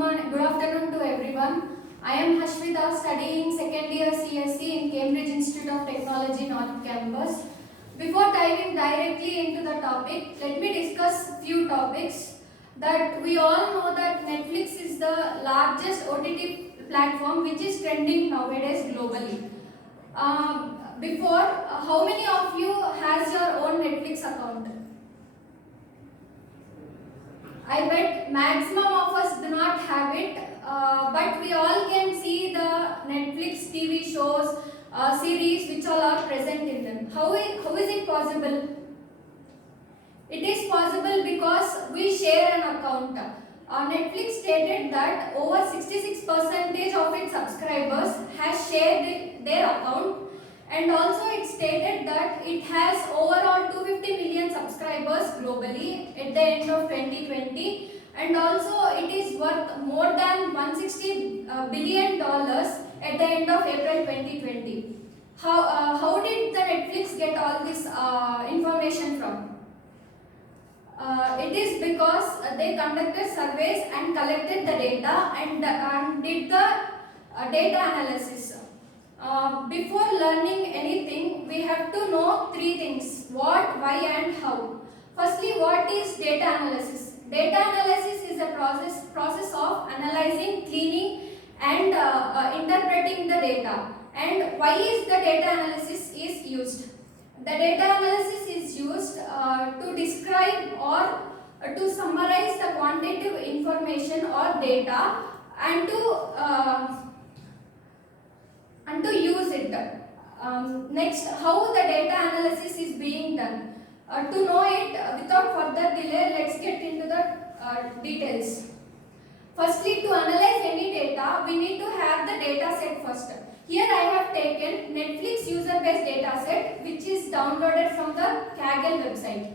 morning, good afternoon to everyone. I am Haswitha, studying second year CSC in Cambridge Institute of Technology North Campus. Before diving directly into the topic, let me discuss few topics. That we all know that Netflix is the largest OTT platform which is trending nowadays globally. How many of you has your own Netflix account? I bet maximum of us do not have it, but we all can see the Netflix TV shows, series which all are present in them. How is it possible? It is possible because we share an account. Netflix stated that over 66% of its subscribers has shared their account, and also it stated that it has overall 250 million subscribers globally at the end of 2020, and also it is worth more than $160 billion at the end of April 2020. How did the Netflix get all this information from? It is because they conducted surveys and collected the data and did the data analysis. Before learning anything, we have to know three things: what, why and how. Firstly, what is data analysis? Data analysis is a process of analyzing, cleaning and interpreting the data. And why is the data analysis is used? The data analysis is used to describe or to summarize the quantitative information or data and to use it. Next, how the data analysis is being done. To know it without further delay, let's get into the details. Firstly, to analyze any data, we need to have the data set first. Here I have taken Netflix user-based data set, which is downloaded from the Kaggle website.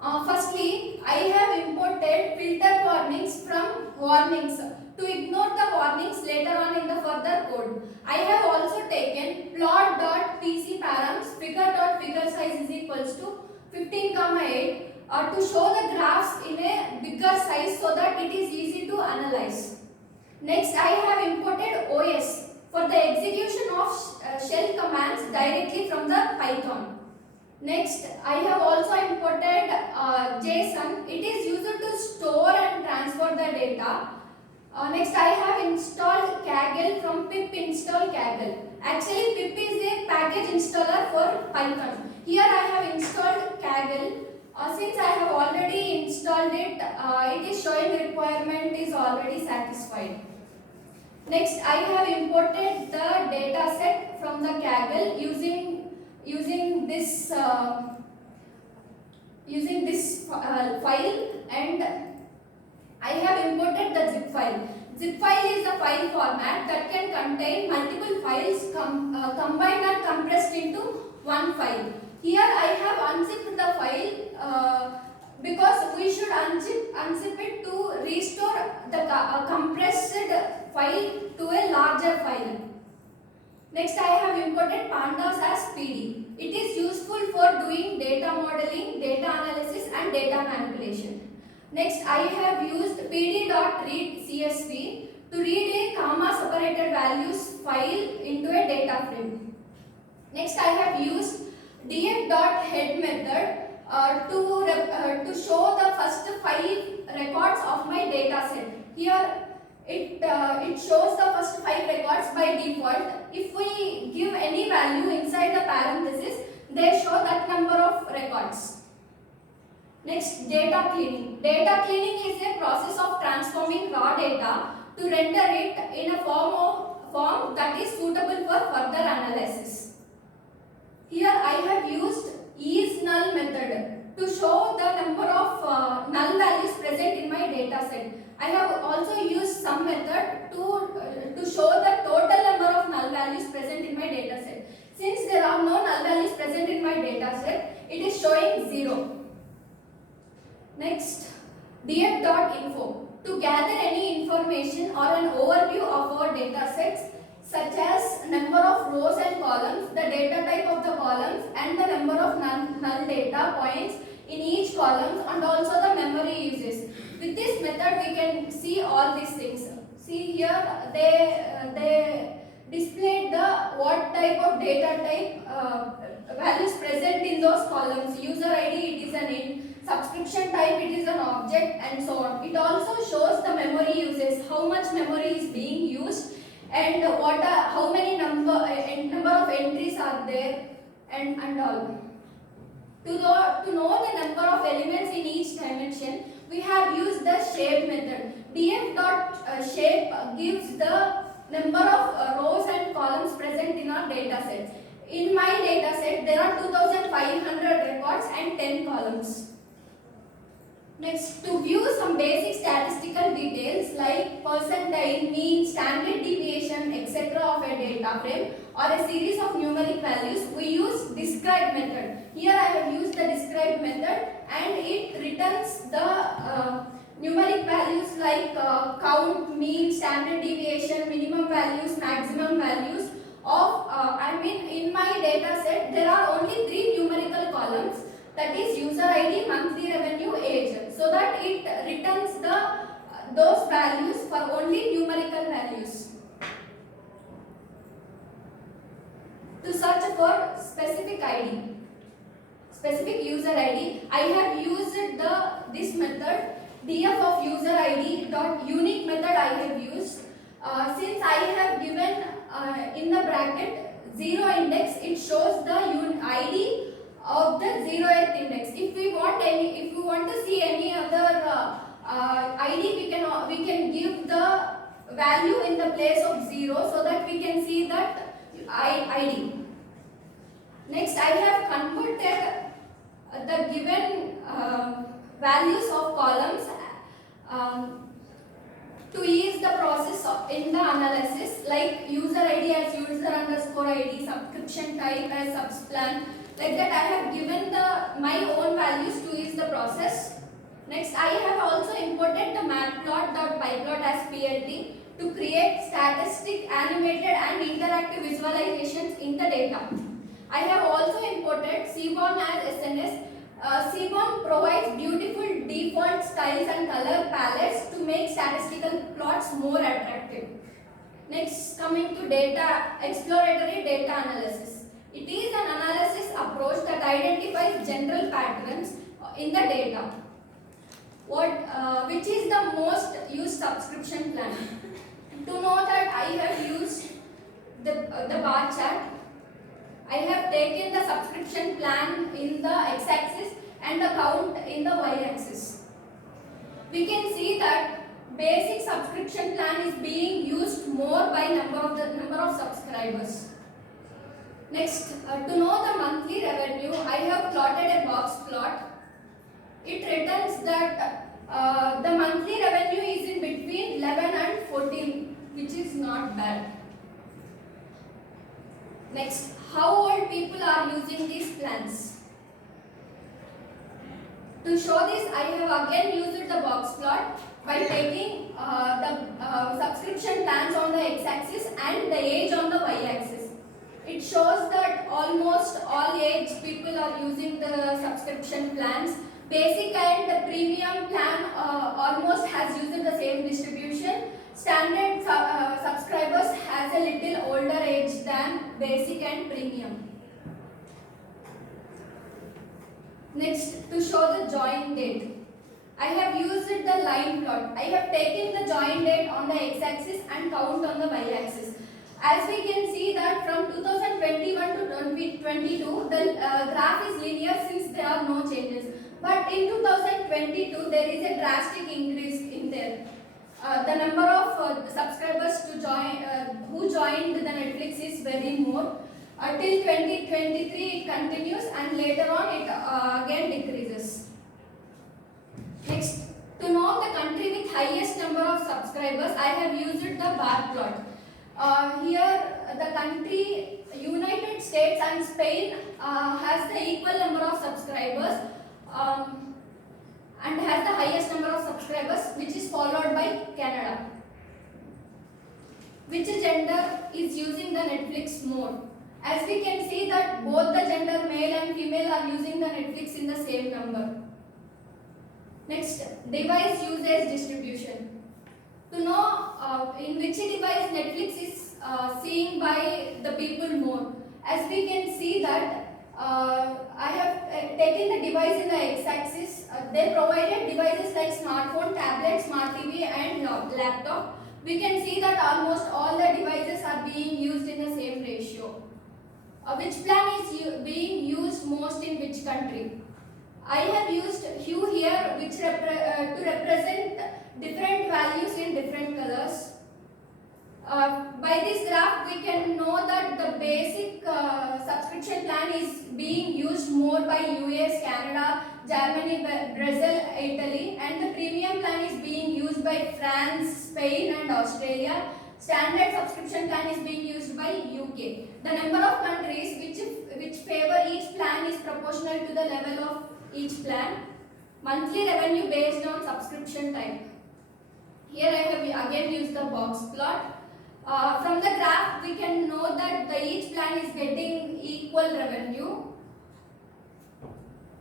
Firstly, I have imported filter warnings from warnings to ignore the warnings later on in the further code. I have also taken plot.pc params figure.figure size is equals to 15,8 to show the graphs in a bigger size so that it is easy to analyze. Next, I have imported OS for the execution of shell commands directly from the Python. Next, I have also imported JSON. It is used to store and transfer the data. Next, I have installed Kaggle from pip install Kaggle. Actually, pip is a package installer for Python. Here I have installed Kaggle. Since I have already installed it, it is showing the requirement is already satisfied. Next, I have imported the data set from the Kaggle using this file, and I have imported the zip file. Zip file is the file format that can contain multiple files combined and compressed into one file. Here I have unzipped the file because we should unzip it to restore the compressed file to a larger file. Next, I have imported pandas as PD. It is useful for doing data modeling, data analysis and data manipulation. Next, I have used pd.read CSV to read a comma separated values file into a data frame. Next, I have used df.head method to show the first 5 records of my data set. Here it shows the first 5 records by default. If we give any value inside the parenthesis, they show that number of records. Next, data cleaning. Data cleaning is a process of transforming raw data to render it in a form that is suitable for further analysis. Here I have used isNull method to show the number of null values present in my data set. I have also used some method to show the total number of null values present in my data set. Since there are no null values present in my data set, it is showing 0. Next, df.info. To gather any information or an overview of our data sets, such as number of rows and columns, the data type of the columns and the number of null data points in each column, and also the memory uses. With this method we can see all these things. See here they displayed the what type of data type values present in those columns. User ID, it is an int, subscription type, it is an object, and so on. It also shows the memory uses, how much memory is being used, and how many number of entries are there, and all. To know the number of elements in each dimension, we have used the shape method. Df.shape gives the number of rows and columns present in our data set. In my data set, there are 2500 records and 10 columns. Next, to view some basic statistical details like percentile, mean, standard deviation, etc. of a data frame or a series of numeric values, we use describe method. Here I have used the describe method, and it returns the numeric values like count, mean, standard deviation, minimum values, maximum values of in my data set there are only 3 numerical columns, that is user ID, monthly revenue, age, so that it returns those values for only numerical values. To search for specific user ID, I have used this method df of user ID dot unique method I have used. Since I have given in the bracket 0 index, it shows the ID of the 0th index. If we want to see any other ID, we can give the value in the place of 0, so that we can see that ID. Next, I have converted the given values of columns to ease the process in the analysis, like user ID as user underscore ID, subscription type as subsplan. Like that, I have given my own values to ease the process. Next, I have also imported the matplot.pyplot as PLT to create statistic, animated and interactive visualizations in the data. I have also imported Seaborn as SNS. Seaborn provides beautiful default styles and color palettes to make statistical plots more attractive. Next, coming to exploratory data analysis. It is an analysis approach that identifies general patterns in the data. Which is the most used subscription plan? To know that, I have used the bar chart. I have taken the subscription plan in the x-axis and the count in the y-axis. We can see that basic subscription plan is being used more by number of subscribers. Next, to know the monthly revenue, I have plotted a box plot. It returns that the monthly revenue is in between 11 and 14, which is not bad. Next, how old people are using these plans? To show this, I have again used the box plot by taking the subscription plans on the x-axis and the age on the y-axis. It shows that almost all age people are using the subscription plans. Basic and premium plan almost has used the same distribution. Standard subscribers has a little older age than basic and premium. Next, to show the join date, I have used the line plot. I have taken the join date on the x-axis and count on the y-axis. As we can see that from 2021 to 2022, the graph is linear since there are no changes. But in 2022, there is a drastic increase in there. The number of subscribers who joined the Netflix is very more. Till 2023 it continues, and later on it again decreases. Next, to know the country with highest number of subscribers, I have used the bar plot. Here the country United States and Spain has the equal number of subscribers and has the highest number of subscribers, which is followed by Canada. Which gender is using the Netflix more? As we can see that both the gender male and female are using the Netflix in the same number. Next, device usage distribution. To know in which device Netflix is seeing by the people more. As we can see that I have taken the device in the x-axis. They provided devices like smartphone, tablet, smart TV and laptop. We can see that almost all the devices are being used in the same ratio. Which plan is being used most in which country? I have used hue here which to represent different values in different colors. By this graph we can know that the basic subscription plan is being used more by US, Canada, Germany, Brazil, Italy, and the premium plan is being used by France, Spain and Australia. Standard subscription plan is being used by UK. The number of countries which favor each plan is proportional to the level of each plan. Monthly revenue based on subscription type. Here I have again used the box plot. From the graph we can know that each plan is getting equal revenue.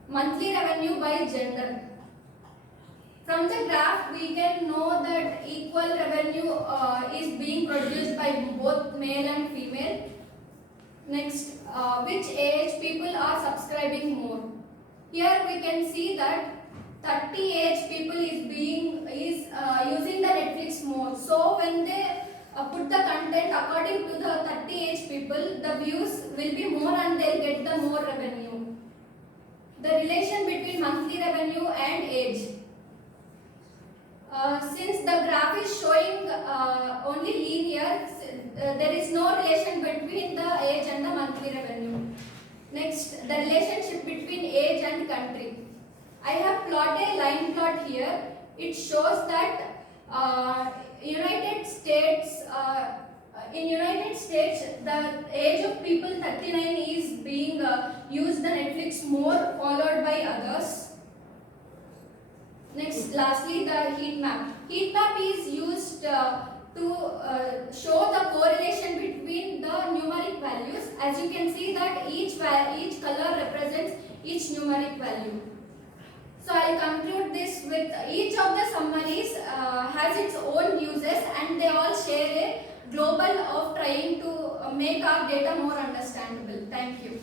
Monthly revenue by gender. From the graph we can know that equal revenue is being produced by both male and female. Next, which age people are subscribing more? Here we can see that 30 age people is using the Netflix more. So when they put the content according to the 30 age people, the views will be more and they'll get the more revenue. The relation between monthly revenue and age. Since the graph is showing only linear, there is no relation between the age and the monthly revenue. Next, the relationship between age and country. I have plotted a line plot here. It shows that United States, in United States, the age of people 39 is being used the Netflix more, followed by others. Next, lastly, the heat map. Heat map is used to show the correlation between the numeric values. As you can see that each color represents each numeric value. So I will conclude this with each of the summaries has its own uses and they all share a global of trying to make our data more understandable. Thank you.